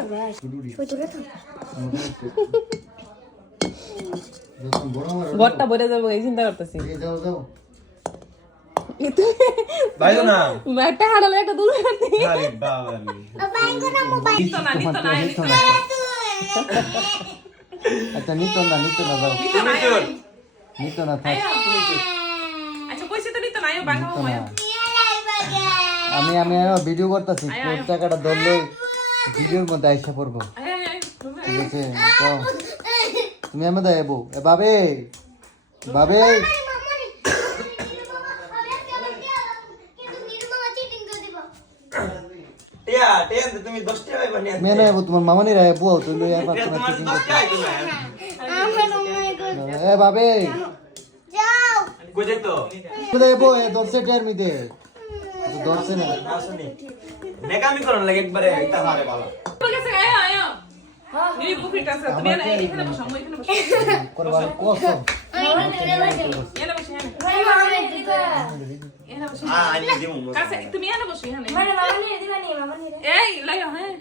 দিলা ভাই ওই তো রেখো বড়টা বড়ে যাবো এই চিন্তা করতেছি যাও যাও বাইলো না একটা হাড়ালে একটা দুধ খাতে আরে বাবা বাইঙ্গো না মোবাইল নিত না আচ্ছা নিতো না যাও নিতো না থাক আচ্ছা কইছে তো নিত না আয়ো বাঙ্গাও আয়ো আমি ভিডিও করতেছি টাকাটা ধরলে ভিডিওর মধ্যে আইসা পড়বো ঠিক আছে যাও তুমি আমাদের এবো এ বাবে বাবে টিয়া টিয়া তুমি 10 টাকা বানি আনতে মেনে এবো তোমার মামানি রে এবো তুই লই আবার তোমার তোমার 10 টাকা আইতো না এ বাবে যাও কোজে তো আমাদের এবো এ দর্শে টের মিদে দর্শে না আসনি নেকামি করন লাগে একবারে এটা হারে ভালো গেছে আয়ো আয়ো এই বুফিটা আছে তুমি না এখানে বসো এখানে বসো করবার কসম এখানে বসো এখানে বসো আনি দিমু কাছে তুমি এখানে বসো এখানে মামা নিয়ে এই লাইও হ্যাঁ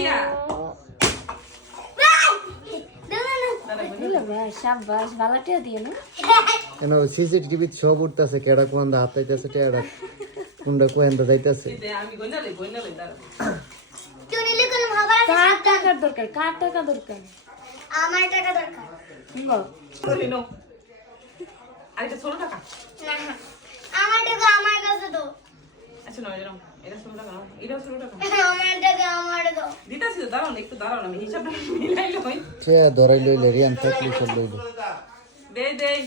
ইয়া দিলা ভাই শাবাশ ভালোটা দিও না কেন সিসিটিভি সব উঠতেছে কেডা কোন দা হাতাইতেছে টেডা কোনটা কোয়েন্দা যাইতেছে আমি গইনা লই দাঁড়া তুই নিলে কোন ভাবার কার টাকা দরকার আমার টাকা দরকার বল করে নো আরেকটা 16 টাকা না আমার টাকা আমার কাছে দাও আচ্ছা নয় এরকম এটা 16 টাকা এটা 16 টাকা আমার টাকা আমার দাও দিতাছি তো দাঁড়াও একটু দাঁড়াও আমি হিসাবটা মিলাই লই সে ধরাই লইলে রিয়ান থাকলি সব লইলে দে এই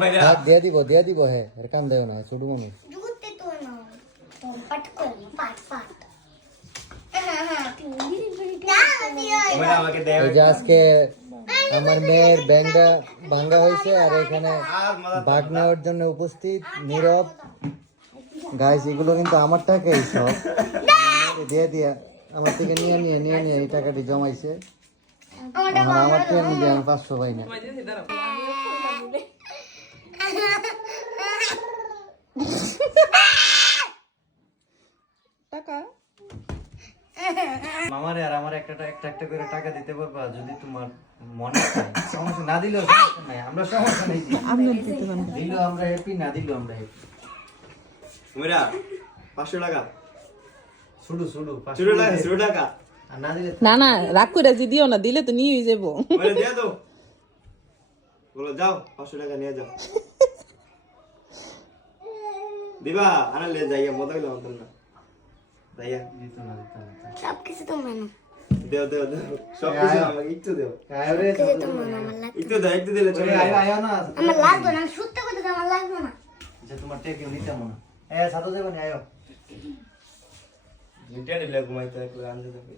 মাইরা হাত দিয়া দিব হে এর কান দেও না ছোট মানুষ জুতে তো না পাট কর পাট ওরা আমাকে দেয় এই যে আজকে আমার মেয়ের ব্যাংকটা ভাঙ্গা হয়েছে আর এখানে বাঘ নেওয়ার জন্য উপস্থিত নীরব গাইস এগুলো কিন্তু আমার টাকাই সব দিয়ে আমার থেকে নিয়ে এই টাকাটি জমাইছে আমার থেকে আমি দিয়ে 500 পাই না তোমায় দিতেছি দাঁড়াও টাকা মামারে আর আমার একটা করে টাকা দিতে পারবা যদি তোমার মনে চায় সমস্যা না দিলেও সমস্যা নাই আমরা সমস্যা নেই দিলেও আমরা হ্যাপি না দিলেও আমরা হ্যাপি মেরা 500 টাকা শুধু 500 টাকা আর না দিলে না রাগ করে দিও না দিলে তো নিয়ে যাবো বলে দিয়া দাও বলো যাও 500 টাকা নিয়ে যাও দিবা আনা লে যাইয়া মত হইলো অন্তর না যাইয়া দিত না সব কিছু তো মেনো দেও সব কিছু আমাকে একটু দেও আরে কিছু তো মেনো আমার লাগবে একটু দিলে চলে আয় আয় না আমার লাগবে না সত্যি কথা আমার লাগবে না যে তোমার টেকে নিতে মনে সাথে যাবেন আয়ো নিতে দিলে ঘুমাইতে একটু আনতে যাবে